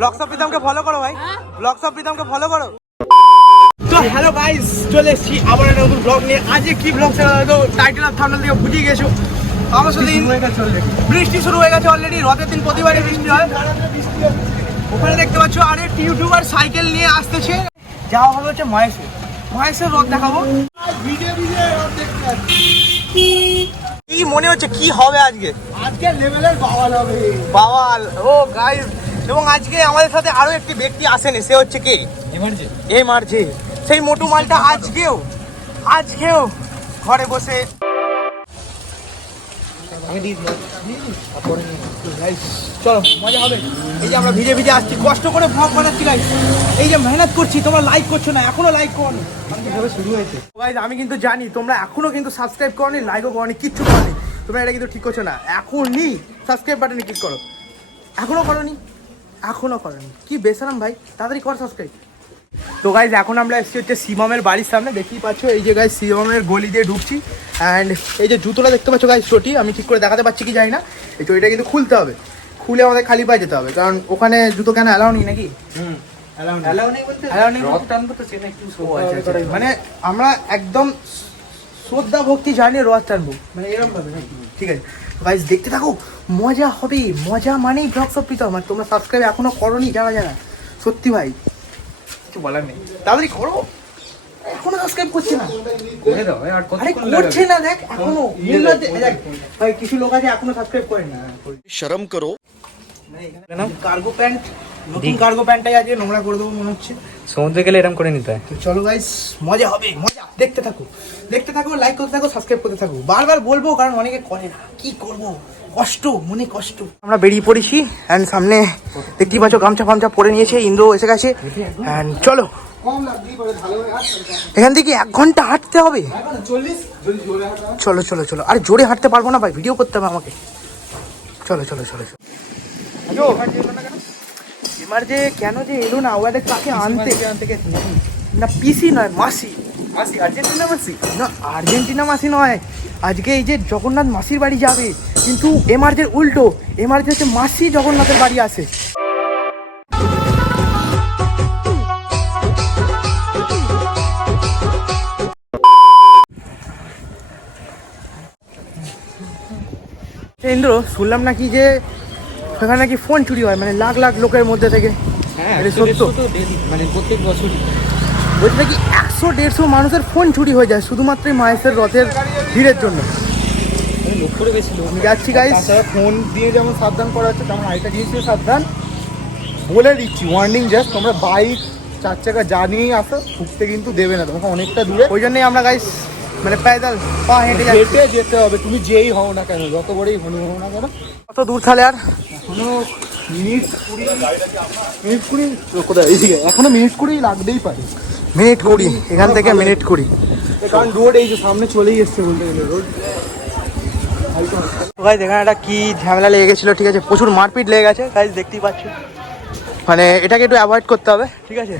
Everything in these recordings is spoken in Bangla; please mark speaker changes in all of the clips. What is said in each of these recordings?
Speaker 1: ব্লগস অফ প্রীতমকে ফলো করো ভাই। ব্লগস অফ প্রীতমকে ফলো করো। তো হ্যালো গাইস চলে এসেছি আবার একটা নতুন ব্লগ নিয়ে। আজকে কি ব্লগ ছিল তো টাইটেল আর থাম্বনেল থেকে বুঝিয়ে গেছো। আমার সাথে বৃষ্টি শুরু হয়ে গেছে অলরেডি রথের দিন প্রতিবারই বৃষ্টি হয়। ওখানে দেখতে পাচ্ছ আরে ইউটিউবার সাইকেল নিয়ে আসতেছে। যাওয়া হবে হচ্ছে মহেশে মহেশের রথ দেখাবো। কি মনে হচ্ছে কি হবে আজকে?
Speaker 2: আজকে লেভেলের বাওয়াল হবে।
Speaker 1: বাওয়াল। ও গাইস এবং আজকে আমাদের সাথে আরও একটি ব্যক্তি আসেনি সে হচ্ছে কে? এম আর জে সেই মোটু মালটা আজকেও আজকেও ঘরে বসে। চলো মজা হবে। এই যে আমরা ভিজে ভিজে আসছি কষ্ট করে ভ্লগ বানাচ্ছি গাইস এই যে মেহনত করছি তোমরা লাইক করছ না এখনও লাইক করো শুরু হয়েছে। আমি কিন্তু জানি তোমরা এখনও কিন্তু সাবস্ক্রাইব করনি লাইকও করনি কিচ্ছু করনি। তোমরা এটা কিন্তু ঠিক করছ না। এখনই সাবস্ক্রাইব বাটনে ক্লিক করো। এখনও করনি? এখনও করনি। কি বেসারাম ভাই তাড়াতাড়ি কর সাবস্ক্রাইব তো গাইজ এখন আমরা এসেছি হচ্ছে শিবমের বাড়ির সামনে। দেখতেই পাচ্ছ এই যে গাইজ শিবমের গলি দিয়ে ঢুকছি। অ্যান্ড এই যে জুতোটা দেখতে পাচ্ছ গাইজ চটি আমি ঠিক করে দেখাতে পারছি কি জানি না। এই চটিটা কিন্তু খুলতে হবে। খুলে আমাদের খালি পায়ে যেতে হবে। কারণ ওখানে জুতো কেন অ্যালাউ নেই নাকি? ও আচ্ছা, আচ্ছা। মানে আমরা একদম শ্রদ্ধা ভক্তি জানিয়ে রথ টানবো। মানে এরকম ভাবে ঠিক আছে। গাইজ দেখতে থাকো। মজা হবে। মজা মানেই ব্লগ সব পিতা আমার তোমরা সাবস্ক্রাইব এখনও করো নি জানা জানা সত্যি ভাই। কিছু বলার নেই। তাড়াতাড়ি করো। এখনও সাবস্ক্রাইব করছে না। করে দাও আর কত করছে না দেখ হ্যাঁ, এখনও ইয়ে ইয়ে দেখ ভাই কিছু লোক আছে এখনও সাবস্ক্রাইব করেন। না
Speaker 3: শরম করো।
Speaker 1: কার্গো প্যান্ট নতুন কার্গো প্যান্টটাই আজকে নোংরা করে দেবো মনে হচ্ছে।
Speaker 4: সমুদ্রে গেলে এরকম করে নিতে হয়।
Speaker 1: তো চলো গাইস মজা হবে মজা। দেখতে থাকো দেখতে থাকো লাইক করতে থাকো সাবস্ক্রাইব করতে থাকো। বারবার বলব কারণ অনেকে করে না। কি করব? কষ্ট মনে কষ্ট। আমরা বেরিয়ে পড়েছি অ্যান্ড সামনে দেখতেই পাচ্ছ গামছা ফামছা পরে নিয়েছে ইন্দ্র এসে গেছে। অ্যান্ড চলো। এখান থেকে এক ঘণ্টা হাঁটতে হবে। চলো চলো চলো। আরে জোরে হাঁটতে পারব না ভাই ভিডিও করতে হবে আমাকে। চলো চলো চলো চলো। এবার যে কেন যে এলো না ওদের কাকে আনতে? না পিসি নয় মাসি।
Speaker 2: মাসি আর্জেন্টিনা মাসি?
Speaker 1: না আর্জেন্টিনা মাসি নয়। আজকে এই যে জগন্নাথ মাসির বাড়ি যাবে কিন্তু এমআরজের উল্টো এমআরজে হচ্ছে মাসি জগন্নাথের বাড়ি আসে। ইন্দ্র শুনলাম নাকি যে সেখানে নাকি ফোন চুরি হয় মানে লাখ লাখ লোকের মধ্যে থেকে।
Speaker 4: হ্যাঁ
Speaker 1: সত্য?
Speaker 4: মানে প্রত্যেক বছরই।
Speaker 1: বলছে নাকি একশো দেড়শো মানুষের ফোন চুরি হয়ে যায় শুধুমাত্র এই রথের ভিড়ের জন্য। আমি যাচ্ছি গাইস
Speaker 2: ফোন দিয়ে যেমন সাবধান করা হচ্ছে তেমন আইটা দিয়েছে সাবধান। বলে দিচ্ছি ওয়ার্নিং জাস্ট তোমরা বাইক চার চাকা যা নিয়েই আসো ঢুকতে কিন্তু দেবে না তোমাকে অনেকটা দূরে।
Speaker 1: ওই জন্যই আমরা গাইস মানে প্যাদাল পা হেঁটে
Speaker 2: হেঁটে যেতে হবে তুমি যেই হও না কেন যত বড়ই হনি হও না কেন।
Speaker 1: কত দূর তাহলে আর
Speaker 2: এখনও মিনিট কুড়ি মিনিট কুড়ি? কোথায়? এইদিকে এখনও মিনিট কুড়ি লাগতেই পারে।
Speaker 1: মিনিট কুড়ি এখান থেকে মিনিট কুড়ি।
Speaker 2: কারণ রোড এই যে সামনে চলেই এসছে বলতে গেলে রোড।
Speaker 1: গাইজ এখানে একটা কি ঝামেলা লেগে গেছিল ঠিক আছে? প্রচুর মারপিট লেগে গেছে। গাইজ দেখতেই পাচ্ছ। মানে এটাকে একটু অ্যাভয়েড করতে হবে। ঠিক আছে।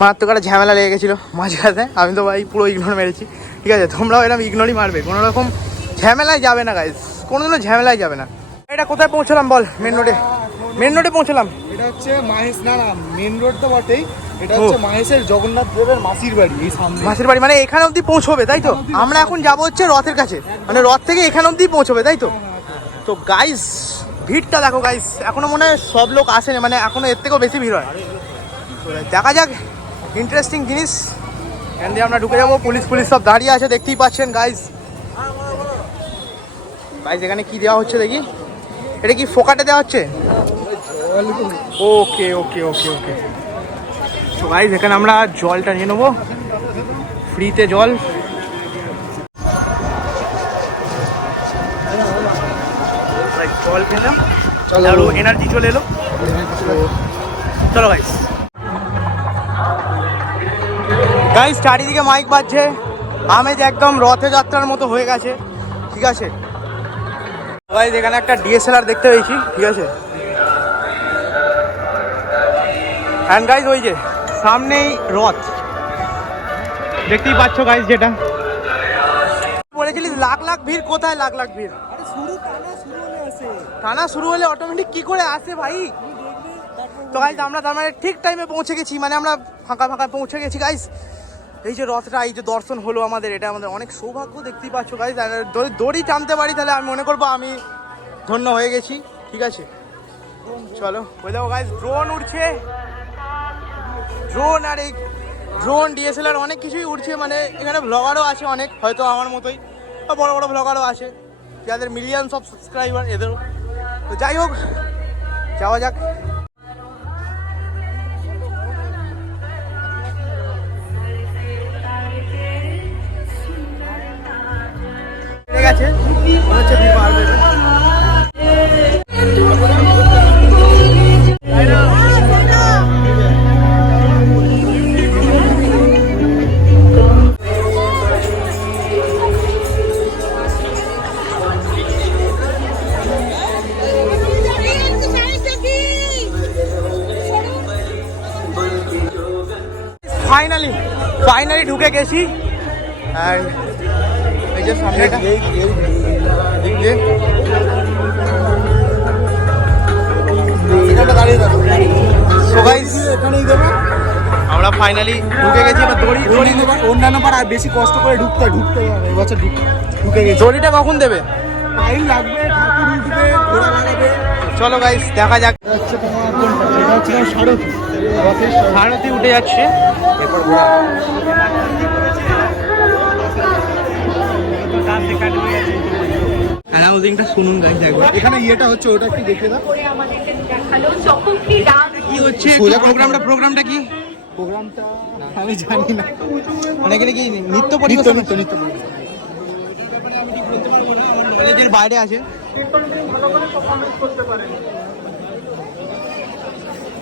Speaker 1: মারাত্মক একটা ঝামেলা লেগে গেছিল মাঝখানে। আমি তো ভাই পুরো ইগনোর মেরেছি। ঠিক আছে তোমরাও এরকম ইগনোরই মারবে। কোনো রকম ঝামেলায় যাবে না গাইজ কোনোদিনও ঝামেলায় যাবে না। এটা কোথায় পৌঁছলাম বল? মেন রোডে মেন রোডে পৌঁছলাম।
Speaker 2: এটা হচ্ছে মাহেশ না না মেন রোড তো বটেই। এটা হচ্ছে মাহেশের জগন্নাথ দেবের মাসির বাড়ি এই সামনে।
Speaker 1: মাসির বাড়ি মানে এখানে অবধি পৌঁছবে তাই তো? আমরা এখন যাব হচ্ছে রথের কাছে। মানে রথ থেকে এখানে অবধি পৌঁছবে তাই তো? তো গাইস ভিড়টা দেখো গাইস এখনও মনে হয় সব লোক আসেনি মানে এখনও এর থেকেও বেশি ভিড় হয়। দেখা যাক ইন্টারেস্টিং জিনিস। এখান দিয়ে আমরা ঢুকে যাব পুলিশ পুলিশ সব দাঁড়িয়ে আছে দেখতেই পাচ্ছেন গাইস গাইস এখানে কি দেওয়া হচ্ছে দেখি? এটা কি ফোকাটে দেওয়া হচ্ছে? ওকে ওকে ওকে ওকে তো গাইস এখানে আমরা জলটা নিয়ে নেব। ফ্রিতে জল। জল খেলাম আরও এনার্জি চলে এলো। চলো চারিদিকে মাইক বাজছে। আমেজ একদম রথযাত্রার মতো হয়ে গেছে। ঠিক আছে? গাইস এখানে একটা ডিএসএলআর দেখতে পেয়েছি ঠিক আছে? অ্যান্ড গাইস ওই যে সামনেই রথ। দেখতেই পাচ্ছ গাইস যেটা। বলেছিলিস লাখ লাখ ভিড় কোথায় লাখ লাখ ভিড়? টানা শুরু হলে অটোমেটিক কি করে আসে ভাই? তো গাইজ আমরা তার মানে ঠিক টাইমে পৌঁছে গেছি মানে আমরা ফাঁকা ফাঁকা পৌঁছে গেছি গাইজ এই যে রথটা, এই যে দর্শন হলো আমাদের, এটা আমাদের অনেক সৌভাগ্য দেখতেই পাচ্ছ গাইজ দড়ি টানতে পারি, তাহলে আমি মনে করব আমি ধন্য হয়ে গেছি, ঠিক আছে? চলো ওই দেখো গাইজ ড্রোন উঠছে ড্রোন আর এই ড্রোন ডিএসএলআর অনেক কিছুই উঠছে মানে এখানে ভ্লগারও আছে অনেক, হয়তো আমার মতোই বড় বড় ব্লগারও আছে, যাদের মিলিয়ন সব সাবস্ক্রাইবার এদেরও। তো যাই হোক, যাওয়া যাক। গেছি আর এই যে সামনেটা। আমরা ফাইনালি ঢুকে গেছি এবার দড়ি দড়ি
Speaker 2: অন্যান্য বার আর বেশি কষ্ট করে ঢুকতে ঢুকতে হবে এবছর ঢুক- ঢুকে গেছি।
Speaker 1: দড়িটা কখন দেবে?
Speaker 2: টাইম লাগবে
Speaker 1: চলো গাইস দেখা যাক।
Speaker 2: সারথি
Speaker 1: উঠে যাচ্ছে।
Speaker 2: এরপর ঘোড়া।
Speaker 1: অ্যানাউন্সিংটা শুনুন গাইস একবার।
Speaker 2: এখানে ইয়েটা হচ্ছে ওটা একটু দেখে দাও?
Speaker 3: করে আমাদেরকে দেখাল চকমকি ডান্স
Speaker 1: কি হচ্ছে
Speaker 2: সোজা
Speaker 1: প্রোগ্রামটা প্রোগ্রামটা কি?
Speaker 2: প্রোগ্রামটা আমি জানি না।
Speaker 1: মানে কি নৃত্য
Speaker 2: নিত্য
Speaker 1: পরিবেশন
Speaker 2: নিত্য নিত্য।
Speaker 1: কলেজের বাইরে আছে।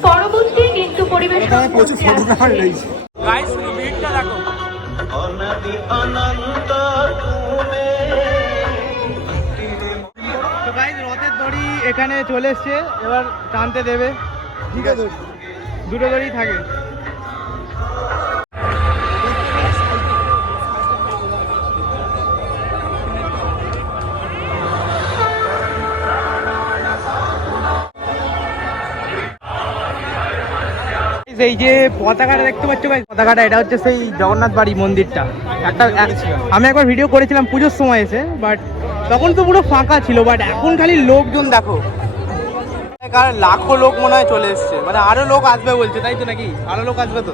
Speaker 3: পরবর্তী নৃত্য পরিবেশন
Speaker 1: গাইস শুধু ভিড়টা দেখো। তো গাইস রথের দড়ি এখানে চলে এসছে এবার টানতে দেবে।
Speaker 2: ঠিক আছে?
Speaker 1: দুটো দড়ি থাকে। এই যে পতাকাটা দেখতে পাচ্ছ ভাই পতাকাটা এটা হচ্ছে সেই জগন্নাথ বাড়ি মন্দিরটা। একটা আমি একবার ভিডিও করেছিলাম পুজোর সময় এসে বাট তখন তো পুরো ফাঁকা ছিল বাট এখন খালি লোকজন দেখো। কার লাখো লোক মনে হয় চলে এসছে। মানে আরও লোক আসবে বলছে তাই তো নাকি? আরও লোক আসবে তো?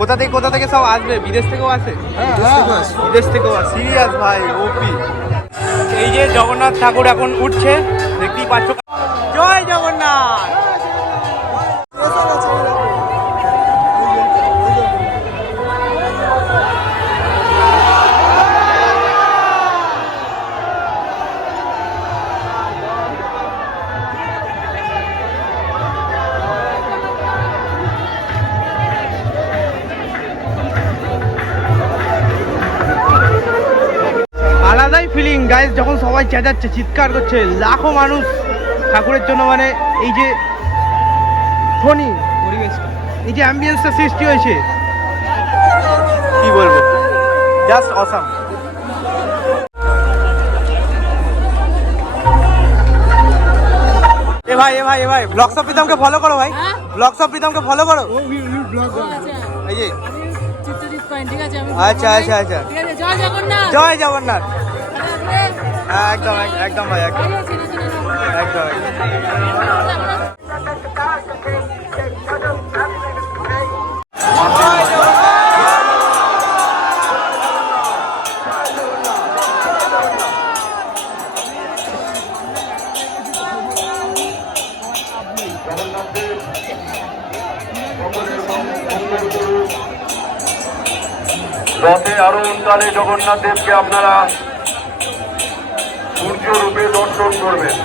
Speaker 1: কোথা থেকে কোথা থেকে সব আসবে? বিদেশ থেকেও আসে? বিদেশ থেকেও আসে। সিরিয়াস ভাই ওপি এই যে জগন্নাথ ঠাকুর এখন উঠছে দেখতেই পাচ্ছ। জয় জগন্নাথ! গাইজ যখন সবাই চেঁচাচ্ছে চিৎকার করছে লাখো মানুষ ঠাকুরের জন্য মানে এই যে
Speaker 4: পরিবেশটা
Speaker 1: এই যে অ্যাম্বিয়েন্সটা সৃষ্টি হয়েছে। কি বলব? জাস্ট অসাম এ ভাই এ ভাই এ ভাই ব্লগস অফ প্রীতমকে ফলো করো ভাই। ব্লগস অফ প্রীতমকে ফলো করো। এই যে।
Speaker 5: আমি
Speaker 1: আচ্ছা আচ্ছা আচ্ছা।
Speaker 5: জয় জগন্নাথ।
Speaker 1: জয় জগন্নাথ। একদম একদম ভাই একদম
Speaker 5: আরে।
Speaker 1: একদম একদম।
Speaker 6: রথে আরোহণ কালে জগন্নাথ দেবকে আপনারা রূপে দর্শন করবেন।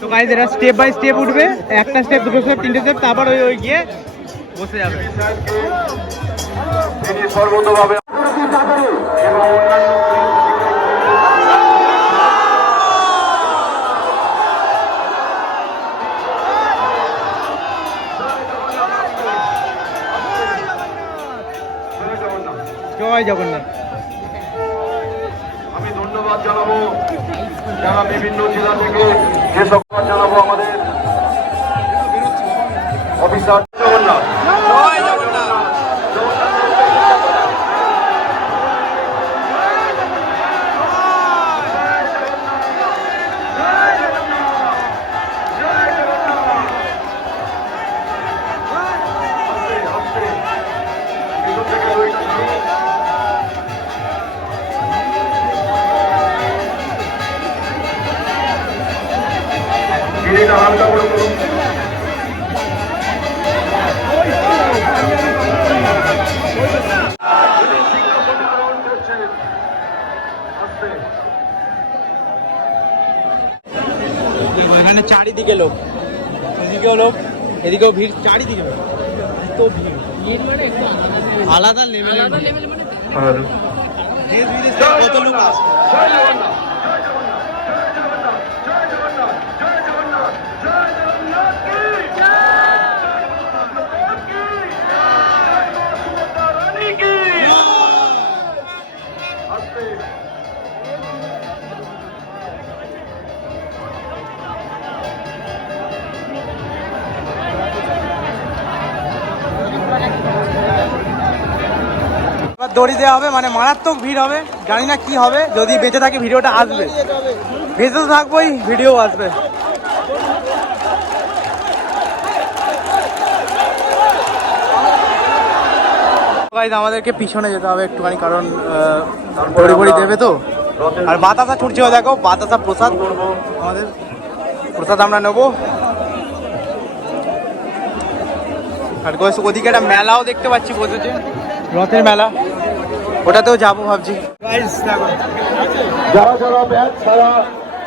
Speaker 1: তো গাইজ এরা স্টেপ বাই স্টেপ উঠবে। একটা স্টেপ দুটো স্টেপ তিনটে স্টেপ তারপর ওই ওই গিয়ে বসে যাবে।
Speaker 6: সর্বতভাবে এবং অন্যান্য জগন্নাথ।
Speaker 1: জয় জগন্নাথ
Speaker 6: আমি ধন্যবাদ জানাব যারা বিভিন্ন জেলা থেকে যে সকল জানাব আমাদের অফিসার গিরিটা হালকা করে করুন।
Speaker 1: এখানে চারিদিকে লোক। এদিকেও লোক এদিকেও ভিড় চারিদিকে লোক। এত ভিড়। আলাদা। লেভেল দেশ বিদেশ কত লোক আসে দড়ি দেওয়া হবে মানে মারাত্মক ভিড় হবে, জানি না কি হবে, যদি বেঁচে থাকে ভিডিওটা আসবে। বেঁচে তো থাকবোই, ভিডিও আসবে। আমাদেরকে পিছনে যেতে হবে একটুখানি, কারণ দড়ি বড়ি দেবে তো। আর বাতাসা ছুটছেও দেখো, বাতাসা প্রসাদ। আমাদের প্রসাদ আমরা নেব। আর ওদিকে একটা মেলাও দেখতে পাচ্ছি বসেছে। রথের মেলা। ওটাতেও যাব ভাবছি।
Speaker 6: যারা যারা ব্যাগ ছাড়া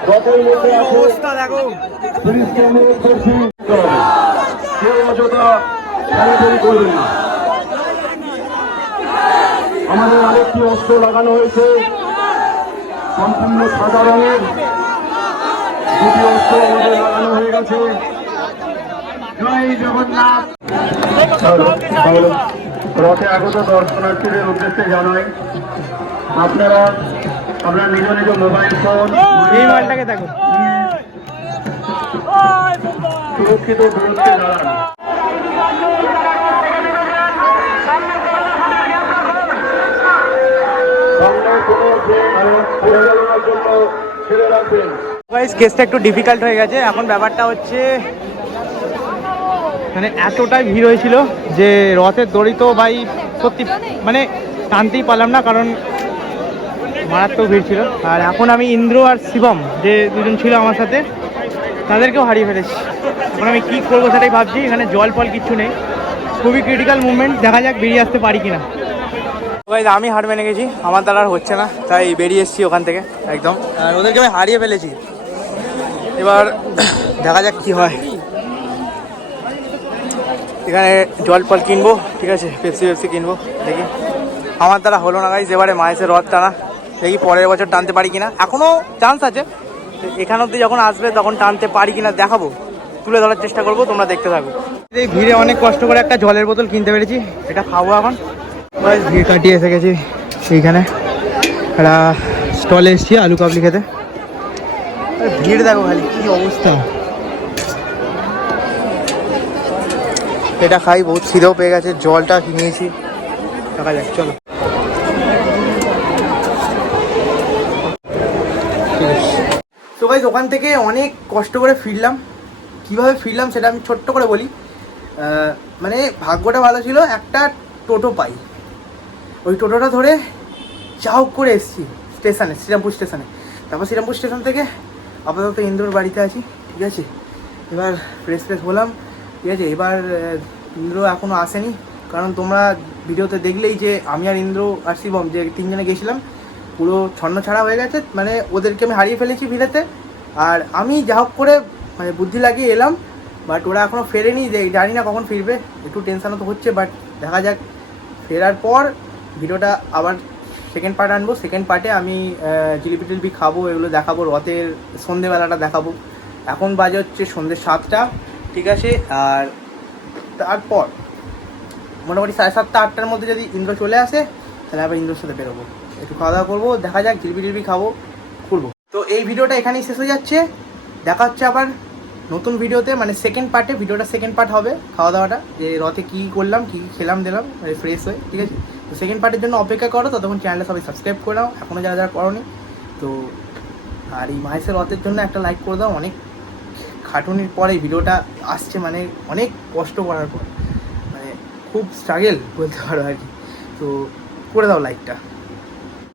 Speaker 6: রথের মধ্যে আছে
Speaker 1: অবস্থা দেখো।
Speaker 6: পুলিশকে অনুরোধ করছি কেউ অযথা খেলাধুলি করবেন না। আমাদের আরেকটি অস্ত্র লাগানো হয়েছে। সম্পূর্ণ সাদা রঙের। দুটি অস্ত্র আমাদের লাগানো হয়ে গেছে। জয় জগন্নাথ। রথে আগত দর্শনার্থীদের উদ্দেশ্যে জানাই আপনারা আপনার নিজ নিজ মোবাইল ফোন সুরক্ষিত দূরত্বে দাঁড়ান।
Speaker 1: কেসটা একটু ডিফিকাল্ট হয়ে গেছে। এখন ব্যাপারটা হচ্ছে মানে এতটাই ভিড় হয়েছিল যে রথের দড়ি তো ভাই সত্যি মানে টানতেই পারলাম না কারণ মারাত্মক ভিড় ছিল। আর এখন আমি ইন্দ্র আর শিবম যে দুজন ছিল আমার সাথে তাদেরকেও হারিয়ে ফেলেছি। এখন আমি কী করব সেটাই ভাবছি এখানে জল ফল কিচ্ছু নেই। খুবই ক্রিটিক্যাল মুভমেন্ট দেখা যাক বেরিয়ে আসতে পারি কিনা। গাইজ আমি হার মেনে গেছি আমার দ্বারা আর হচ্ছে না তাই বেরিয়ে এসেছি ওখান থেকে একদম। আর ওদেরকে আমি হারিয়ে ফেলেছি। এবার দেখা যাক কি হয়। এখানে জল ফল কিনবো, ঠিক আছে? পেপসি পেপসি কিনবো, দেখি। আমার দ্বারা হলো না গাইজ এবারে মায়েসের রথ টানা। দেখি পরের বছর টানতে পারি কিনা। এখনও চান্স আছে। এখান অব্দি যখন আসবে তখন টানতে পারি কিনা দেখাবো। তুলে ধরার চেষ্টা করব, তোমরা দেখতে থাকো। এই ভিড়ে অনেক কষ্ট করে একটা জলের বোতল কিনতে পেরেছি। এটা খাব এখন। ভিড় কাটিয়ে এসে গেছি সেইখানে। একটা স্টলে এসেছি, আলু কাবলি খেতে। ভিড় দেখো খালি, কি অবস্থা। এটা খাই, বহুত খিদেও পেয়ে গেছে, জলটা কিনেছি দেখা যাক, চলো। তো গাইজ ওখান থেকে অনেক কষ্ট করে ফিরলাম। কীভাবে ফিরলাম সেটা আমি ছোট্ট করে বলি। মানে ভাগ্যটা ভালো ছিল, একটা টোটো পাই। ওই টোটোটা ধরে হোক করে এসেছি, স্টেশনে, শ্রীরামপুর স্টেশনে। তারপর শ্রীরামপুর স্টেশন থেকে আপাতত ইন্দ্রর বাড়িতে আছি, ঠিক আছে? এবার ফ্রেশ ফ্রেশ হলাম। ঠিক আছে, এবার ইন্দ্র এখনও আসেনি। কারণ তোমরা ভিডিওতে দেখলেই যে আমি আর ইন্দ্র আর শিবম যে তিনজনে গেছিলাম, পুরো ছন্ন ছাড়া হয়ে গেছে মানে ওদেরকে আমি হারিয়ে ফেলেছি ভিড়েতে। আর আমি যা হোক করে মানে বুদ্ধি লাগিয়ে এলাম বাট ওরা এখনও ফেরেনি, যে জানি না কখন ফিরবে, একটু টেনশানও তো হচ্ছে বাট দেখা যাক। ফেরার পর ভিডিওটা আবার সেকেন্ড পার্ট আনব। সেকেন্ড পার্টে আমি জিলিপি টিলিপি খাব, এগুলো দেখাবো, রথের সন্ধেবেলাটা দেখাবো। এখন বাজে হচ্ছে সন্ধ্যে সাতটা। ঠিক আছে? আর তারপর মোটামুটি সাড়ে সাতটা, আটটার মধ্যে যদি ইন্দ্র চলে আসে, তাহলে আবার ইন্দ্রর সাথে বেরোবো। একটু খাওয়া দাওয়া করব, দেখা যাক, জিলিপি টিলিপি খাব করব তো এই ভিডিওটা এখানেই শেষ হয়ে যাচ্ছে। দেখা হচ্ছে আবার নতুন ভিডিওতে মানে সেকেন্ড পার্টে ভিডিওটা সেকেন্ড পার্ট হবে খাওয়া দাওয়াটা যে রথে কী করলাম, কী কী খেলাম, দিলাম ফ্রেশ হয়ে, ঠিক আছে? তো সেকেন্ড পার্টের জন্য অপেক্ষা করো, ততক্ষণ চ্যানেলটা সবাই সাবস্ক্রাইব করে নাও। এখনও যারা যারা করোনি, তো আর এই মাহেশের রথের জন্য একটা লাইক করে দাও, অনেক খাটুনির পরে ভিডিওটা আসছে মানে অনেক কষ্ট করার পর। মানে খুব স্ট্রাগেল বলতে পারো আর কি। তো করে দাও লাইকটা